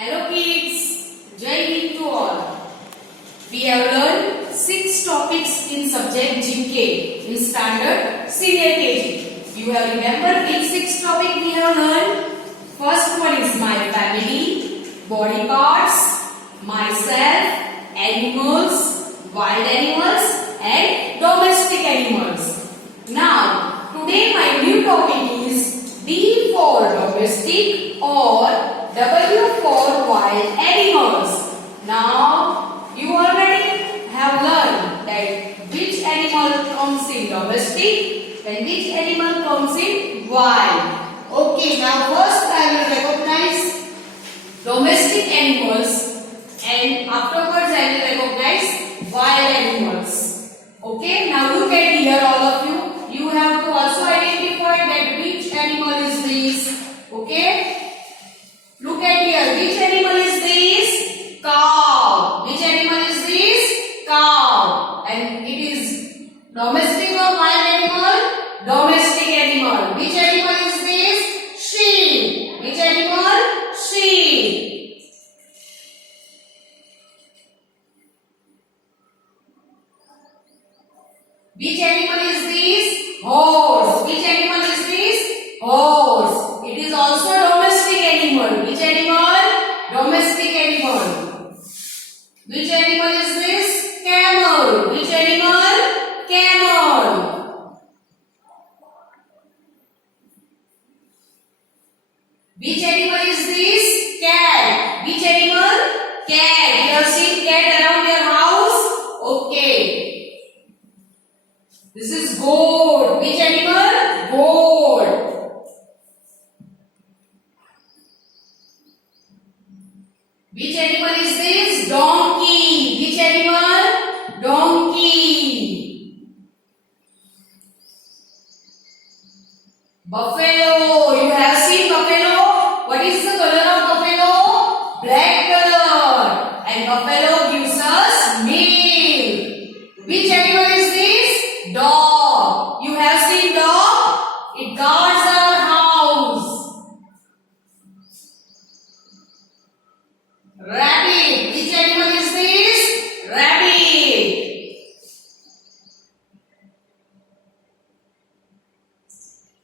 Hello kids, Jai Hind to all. We have learned 6 topics in subject GK in standard senior KG. You have remembered which 6 topics we have learned? First one is my family, body parts, myself, animals, wild animals and domestic animals. Now, today my new topic is D for domestic or W for wild animals. Now, you already have learned that which animal comes in domestic and which animal comes in wild. Okay, now first I will recognize domestic animals and afterwards I will recognize wild animals. Okay, now look at here all of you. You have to also identify that which animal is this. Okay. Look at here. Which animal is this? Cow. Which animal is this? Cow. And it is domestic or wild animal? Domestic animal. Which animal is this? Sheep. Which animal? Sheep. Which animal is this? Horse. Which animal is this? Horse. It is also a domestic animal. Which animal? Domestic animal. Which animal is this? Camel. Which animal? Camel. Which animal is this? Cat. Which animal? Cat. You have seen cat around your house? Okay. This is goat. Which animal? Goat. Which animal is this? Donkey. Which animal? Donkey. Buffalo. You have seen buffalo? What is the color of buffalo? Black color. And buffalo gives us milk. Which animal is this? Dog. You have seen dog? It guards our house. Rabbit. Which animal is this? Rabbit.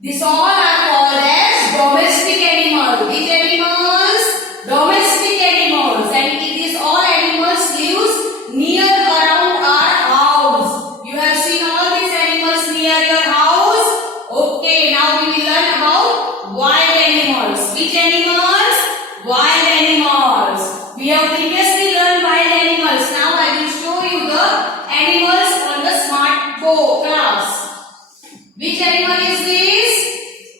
These all are called as domestic animals. Which animals? Domestic animals. And these all animals live near around our house. You have seen all these animals near your house. Okay, now we will learn about wild animals. Which animals? Wild animals. We have previously learned wild animals. Now I will show you the animals on the Smart Go class. Which animal is this?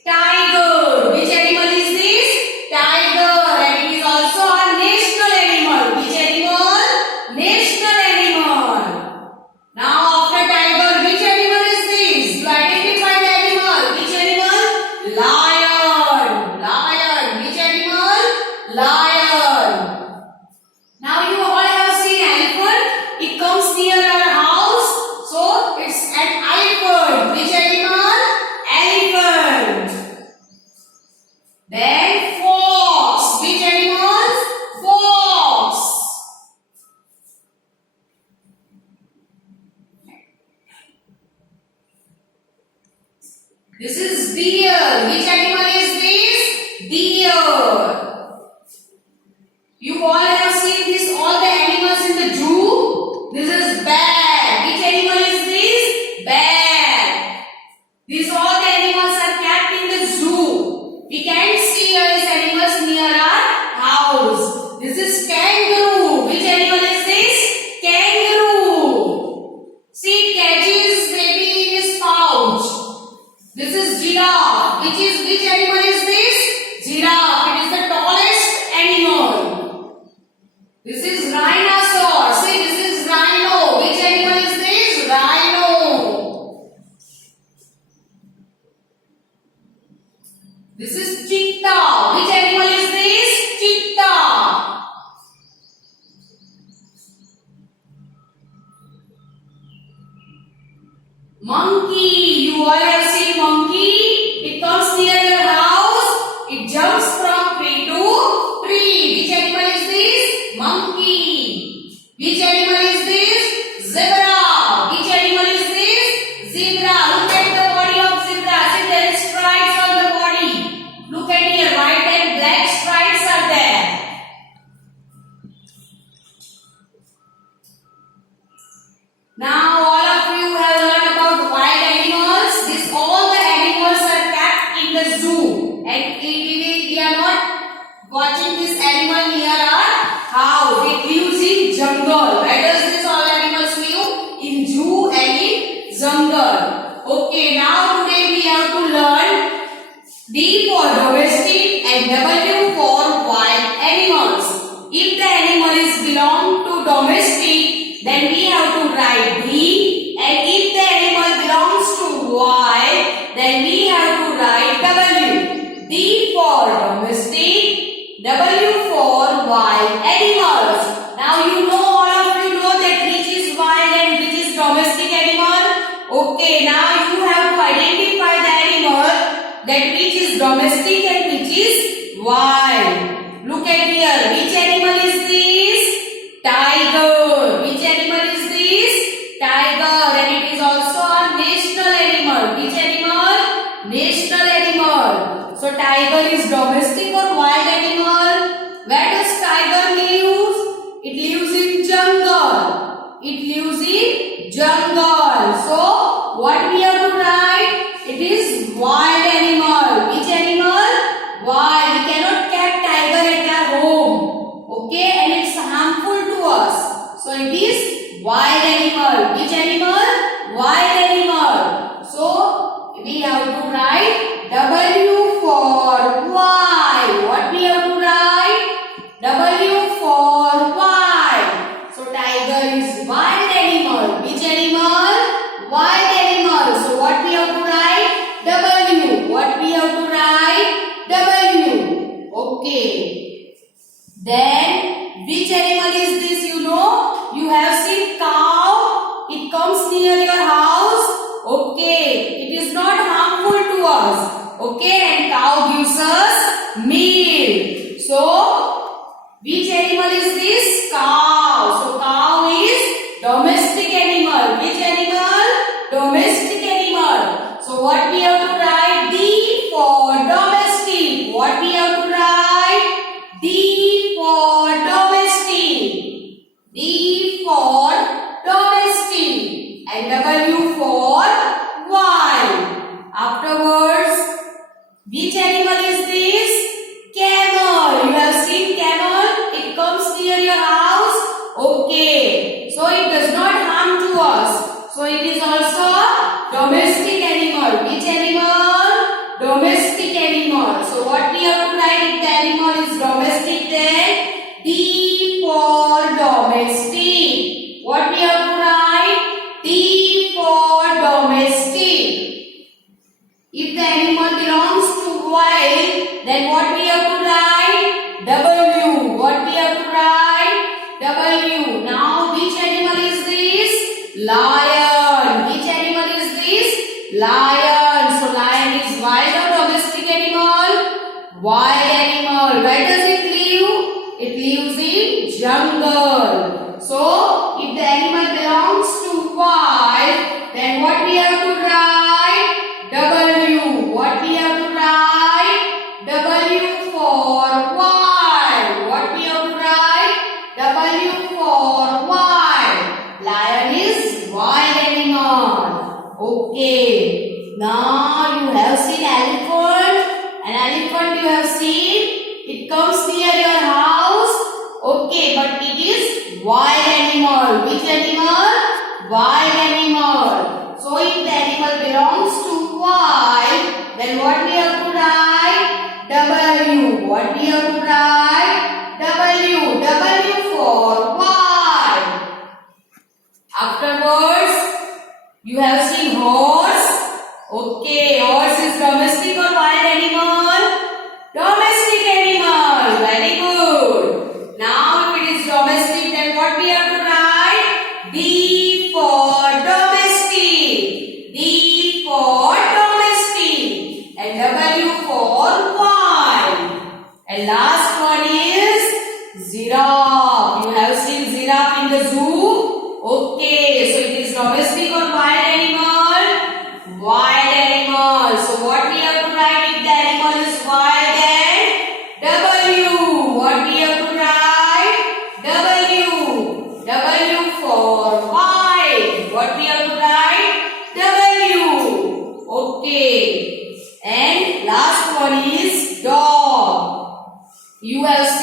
Tiger. Which animal is this? Tiger. And it is also a national animal. Which animal? National animal. Now after tiger, which animal is this? You identify the animal. Which animal? Lion. Lion. Which animal? Lion. Now you all have seen elephant. It comes near our house. So it's an elephant. Which animal? Elephant. Then fox. Which animal? Fox. This is deer. Which animal is this? Deer. You all have seen this, all the animals in the zoo. This is bear. Which animal is this? Bear. These all the animals are kept in the zoo. We can't see these animals near our house. This is kangaroo. Which animal is this? Kangaroo. See, it catches baby in his pouch. This is giraffe. Which animal is this? Giraffe. It is the tallest animal. This is rhinoceros. See, this is rhino. Which animal is this? Rhino. This is cheetah. Which animal is this? Cheetah. Monkey. You all have seen monkey. It comes near your house. It jumps from tree to tree. Which animal monkey. Which animal is this? Zebra. Which animal is this? Zebra. Look at the body of zebra. See, there is stripes on the body. Look at here, white and black stripes are there. Now all of you have learned about wild animals. This all the animals are kept in the zoo, and we are not watching this animal near our house. It lives in jungle. Where does this all animals live? In zoo and in jungle. Okay, now today we have to learn D for domestic and W for wild animals. If the animal is belong to domestic, then we have to write D, and if the animal belongs to wild, then we have to write W. D for domestic, W for wild animals. Now you know, all of you know that which is wild and which is domestic animal. Okay, now you have to identify the animal that which is domestic and which is wild. Look at here. Which animal is this? Tiger. Which animal is this? Tiger. And it is also a national animal. Which animal? National animal. So tiger is domestic or wild animal? Where does tiger live? It lives in jungle. It lives in jungle. So what we have to write? It is wild animal. Which animal? Wild. We cannot keep tiger at our home. Okay, and it's harmful to us. So it is wild animal. Which animal? Wild animal. So we have to write W for wild. What we have to write? W for wild. So tiger is wild animal. Which animal? Wild animal. So what we have to write? W. What we have to write? W. Okay. Then which animal is this? You know, you have seen cow. It comes near your house. Okay. It is not harmful to us. Okay. And cow gives us milk. So which animal is this? Cow. So cow is domestic animal. Which animal? Domestic animal. So what we have to write? D for domestic. What we have to write? D for domestic. D for domestic. And W for wild. Afterwards, which animal is this? Camel. You have seen camel? It comes near your house. Okay. So it does not harm to us. So it is also a domestic animal. Which animal? Domestic animal. So what we have to write? If the animal is domestic, then D for domestic. What we have to write? D for domestic. If the animal belongs to wild, then what we have to write? W. What we have to write? W. Now which animal is this? Lion. Which animal is this? Lion. So lion is wild or domestic animal? Wild animal. Where does it live? It lives in jungle. So if the animal belongs to wild, then what we have to write? W. What we have to write? W for wild. What we have to write? W for wild. Lion is wild animal. Okay. Now you have seen elephant. An elephant you have seen. It comes near your house. Okay, but it is wild animal. Which animal? Wild animal. So if the animal belongs to wild, then what we have to write? W. What we have to write? W. W for wild. Afterwards, you have seen horse. Okay, horse is domestic or wild animal? Domestic animal. Very good. Now if it is domestic, then what we have to write? D for domestic. D for domestic. And W for wild. And last one is giraffe. You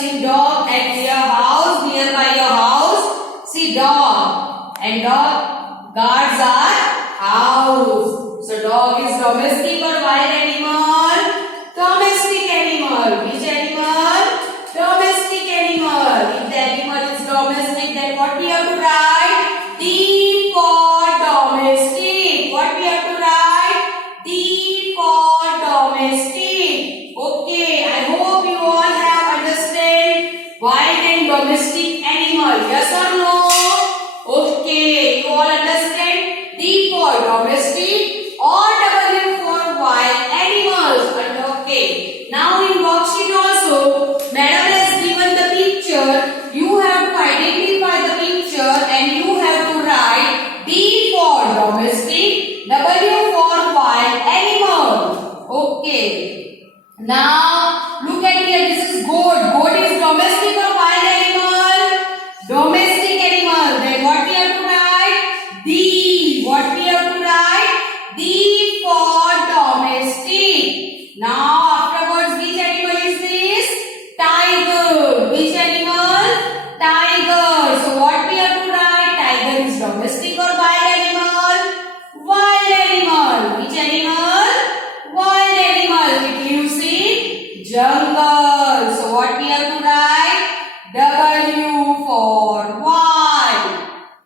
seen dog at your house, nearby your house. See dog, and dog guards our house. So dog is domestic or wild animal? Domestic animal. Which animal? Domestic animal. If the animal is domestic, then what we have to write? D for domestic. What we have to write? D for domestic. Okay, I hope you all have understand wild and domestic animal. Yes or no? Okay, you all understand? D for domestic or W for wild animals. Okay. Now in worksheet also, madam has given the picture. You have to identify the picture and you have to write D for domestic, W for wild animal. Okay. Now look at here. This is goat. Goat is domestic or wild animal? Domestic animal. Then what we have to write? D. What we have to write? D for domestic. Now afterwards, which animal is this? Tiger. Which animal? Tiger. So what we have to write? Tiger is domestic or wild animal? Wild animal. Which animal? Wild animal. It lives in jungle. So what we have to write? W for wild.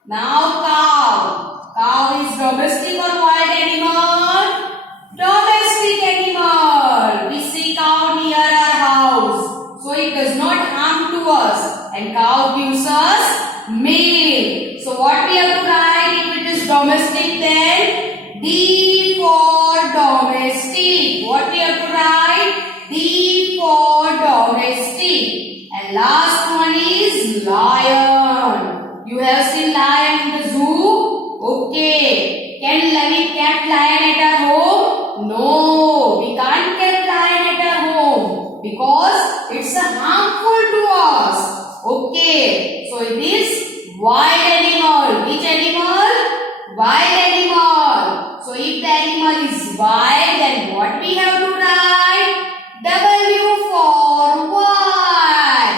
Now cow. Cow is domestic or wild animal? Domestic animal. We see cow near our house, so it does not harm to us, and cow gives us milk. So what we have to write? If it is domestic, then D for domestic. What we have to write? D for domestic. And last one is lion. You have seen lion in the zoo? Okay. Can we keep lion at our home? No, we can't keep lion at our home because it's harmful to us. Okay, so it is wild animal. Which animal? Wild animal. So if the animal is wild, then what we have to write? W for wild.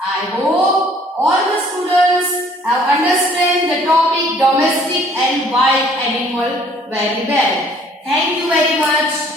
I hope all the students have understand the topic domestic and wild animal very well. Thank you very much.